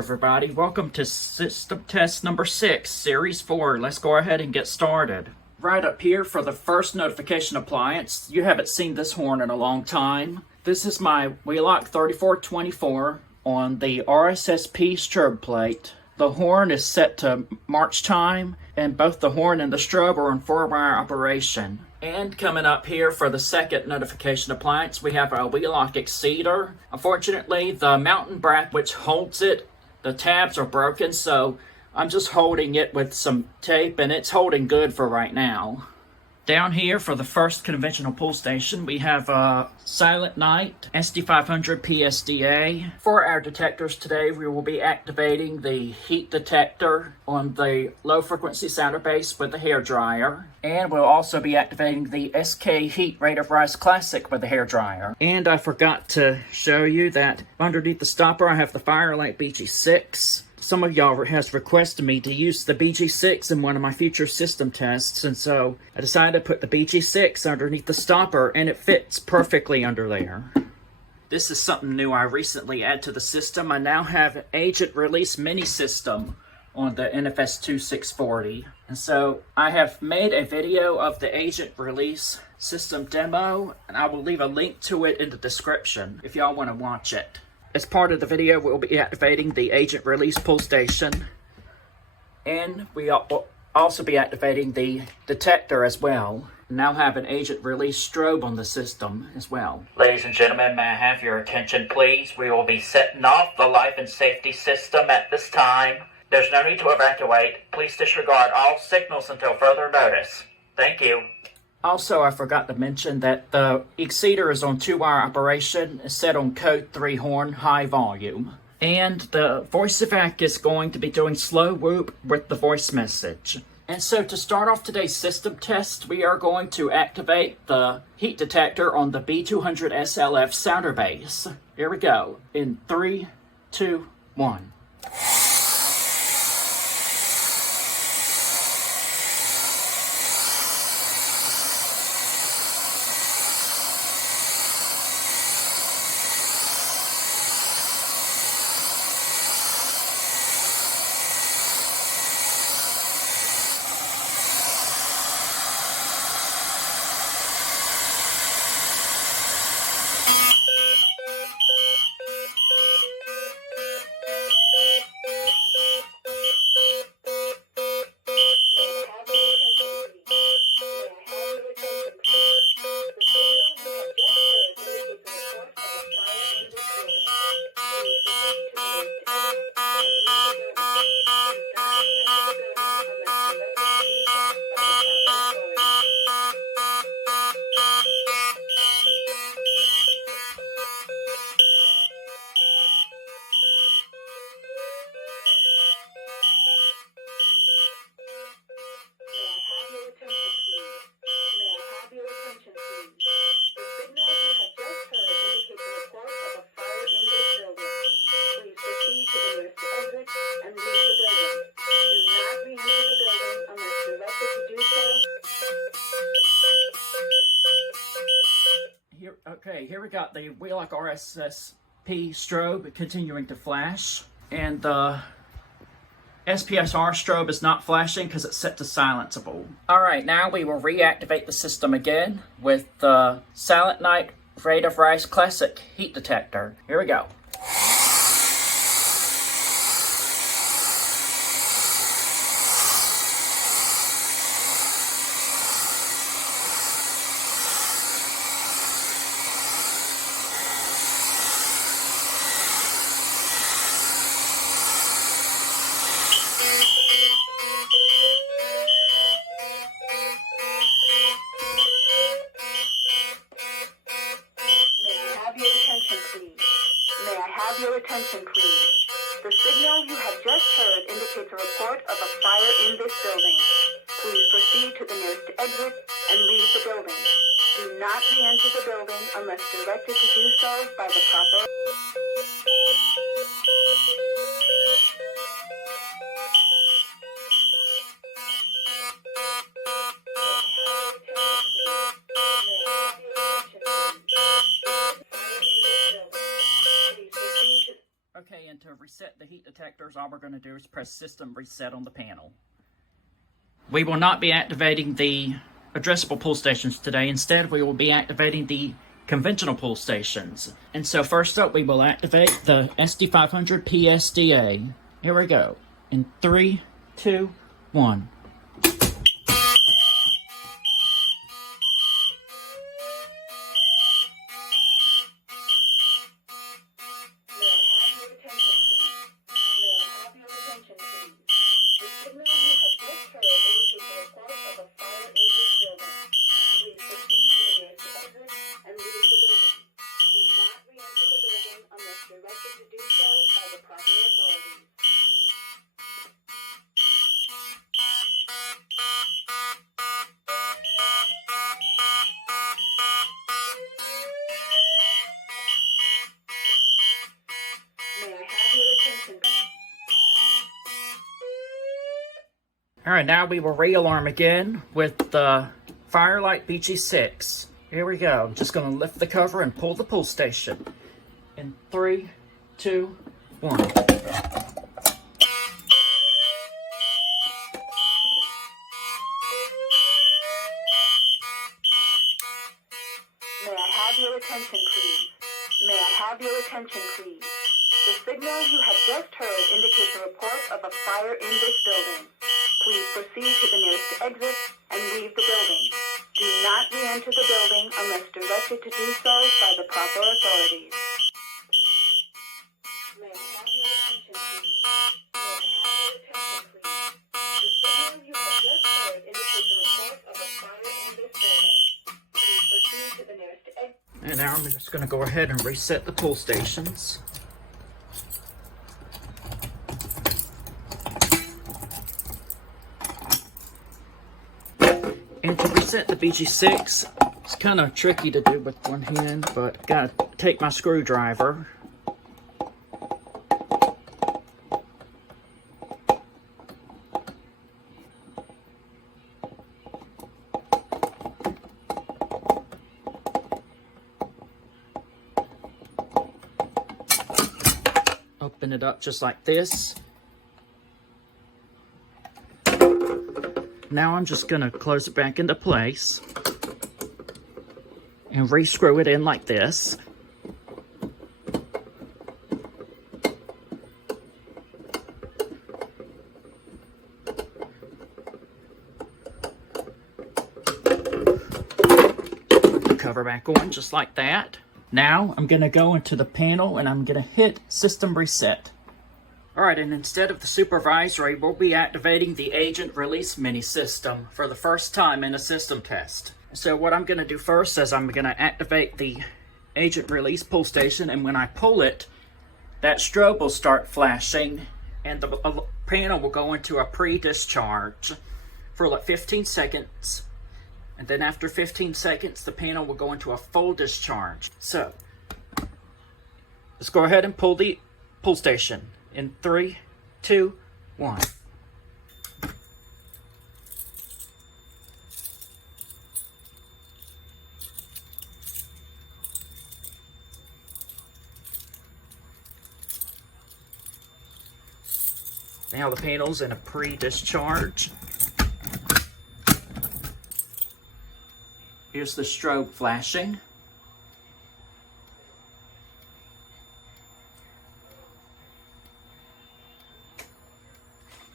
everybody. Welcome to system test number 6, series 4. Let's go ahead and get started. Right up here for the first notification appliance. You haven't seen this horn in a long time. This is my Wheelock 3424 on the RSSP strobe plate. The horn is set to march time, and both the horn and the strobe are on 4-wire operation. And coming up here for the second notification appliance, we have our Wheelock Exceeder. Unfortunately, the mountain bracket which holds it, the tabs are broken, so I'm just holding it with some tape, and it's holding good for right now. Down here for the first conventional pull station, we have a Silent Night SD500 PSDA. For our detectors today, we will be activating the heat detector on the low frequency sounder base with the hair dryer. And we'll also be activating the SK Heat Rate of Rise Classic with the hair dryer. And I forgot to show you that underneath the stopper, I have the Fire-Lite BG6. Some of y'all has requested me to use the BG6 in one of my future system tests, and so I decided to put the BG6 underneath the stopper, and it fits perfectly under there. This is something new I recently added to the system. I now have an agent release mini system on the NFS2-640, and so I have made a video of the agent release system demo, and I will leave a link to it in the description if y'all want to watch it. As part of the video, we'll be activating the agent release pull station, and we'll also be activating the detector as well. Now have an agent release strobe on the system as well. Ladies and gentlemen, may I have your attention please? We will be setting off the life and safety system at this time. There's no need to evacuate. Please disregard all signals until further notice. Thank you. Also, I forgot to mention that the Exceeder is on 2-wire operation, set on code 3 horn, high volume. And the voice evac is going to be doing slow whoop with the voice message. And so to start off today's system test, we are going to activate the heat detector on the B200 SLF sounder base. Here we go. In 3, 2, 1. Here we got the Wheelock RSSP strobe continuing to flash, and the SPSR strobe is not flashing because it's set to silenceable. Alright, now we will reactivate the system again with the Silent Night Rate of Rise Classic heat detector. Here we go. Attention please. The signal you have just heard indicates a report of a fire in this building. Please proceed to the nearest exit and leave the building. Do not re-enter the building unless directed to do so by the proper... and to reset the heat detectors, all we're going to do is press System Reset on the panel. We will not be activating the addressable pull stations today. Instead, we will be activating the conventional pull stations. And so first up, we will activate the SD500 PSDA. Here we go. In 3, 2, 1. Alright, now we will re-alarm again with the Fire-Lite BG6. Here we go. I'm just going to lift the cover and pull the pull station. In 3, 2, 1. May I have your attention, please? May I have your attention, please? The signal you have just heard indicates a report of a fire in this building. Please proceed to the nearest exit and leave the building. Do not re-enter the building unless directed to do so by the proper authorities. May I have your attention, please? May I have your attention, please? The signal you have just heard indicates a report of a fire in this building. Please proceed to the nearest exit. And now I'm just going to go ahead and reset the pull stations. And to reset the BG6, it's kind of tricky to do with one hand, but gotta take my screwdriver. Open it up just like this. Now I'm just going to close it back into place and re-screw it in like this. Put the cover back on just like that. Now I'm going to go into the panel and I'm going to hit System Reset. Alright, and instead of the supervisory, we'll be activating the agent release mini system for the first time in a system test. So what I'm going to do first is I'm going to activate the agent release pull station, and when I pull it, that strobe will start flashing and the panel will go into a pre-discharge for like 15 seconds. And then after 15 seconds, the panel will go into a full discharge. So, let's go ahead and pull the pull station. In 3, 2, 1. Now the panel's in a pre-discharge. Here's the strobe flashing.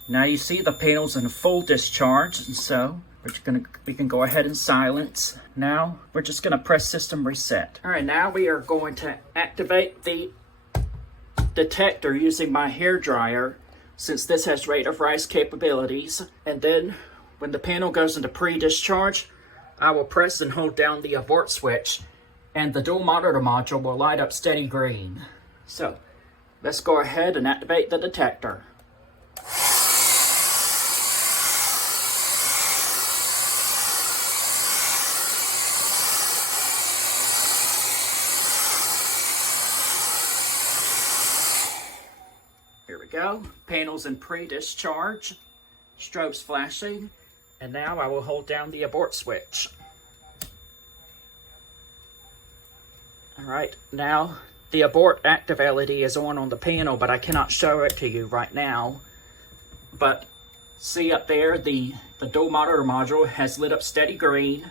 Now you see the panel's in a full discharge, and so we can go ahead and silence. Now we're just going to press System Reset. All right, now we are going to activate the detector using my hair dryer, since this has rate of rise capabilities. And then when the panel goes into pre-discharge, I will press and hold down the abort switch, and the dual monitor module will light up steady green. So let's go ahead and activate the detector. Here we go. Panel's in pre-discharge. Strobe's flashing. And now I will hold down the abort switch. Alright, now The abort active LED is on the panel, but I cannot show it to you right now. But see up there, the dual monitor module has lit up steady green,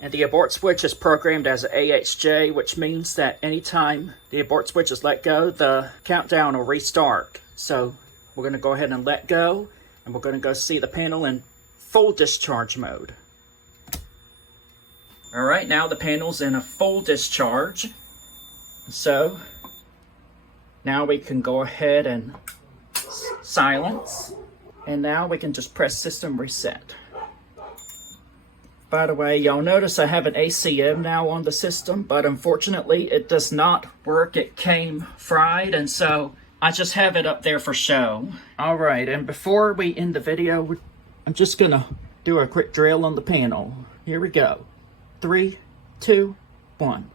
and the abort switch is programmed as an AHJ, which means that anytime the abort switch is let go, the countdown will restart. So we're going to go ahead and let go, and we're going to go see the panel in full discharge mode. All right, now the panel's in a full discharge. So now we can go ahead and silence, and now we can just press system reset. By the way, y'all notice I have an ACM now on the system, but unfortunately it does not work. It came fried, and so I just have it up there for show. All right, and before we end the video, I'm just gonna do a quick drill on the panel. Here we go. 3, 2, 1.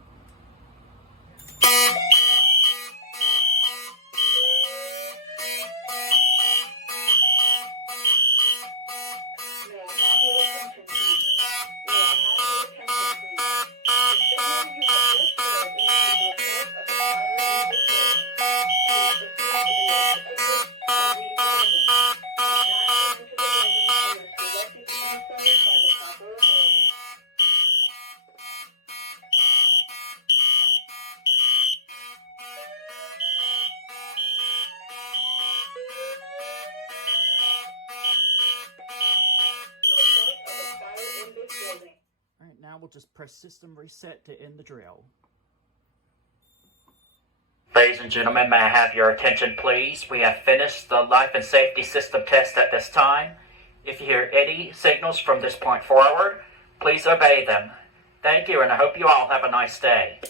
Alright, now we'll just press system reset to end the drill. Ladies and gentlemen, may I have your attention please? We have finished the life and safety system test at this time. If you hear any signals from this point forward, please obey them. Thank you, and I hope you all have a nice day.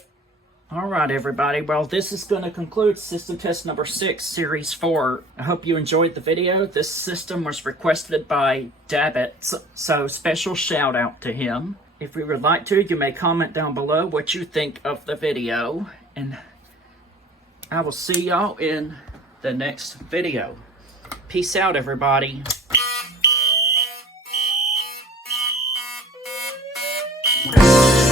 Alright everybody, well this is going to conclude system test number 6, series 4. I hope you enjoyed the video. This system was requested by Dabbit, so special shout out to him. If you would like to, you may comment down below what you think of the video, and I will see y'all in the next video. Peace out everybody. Wow.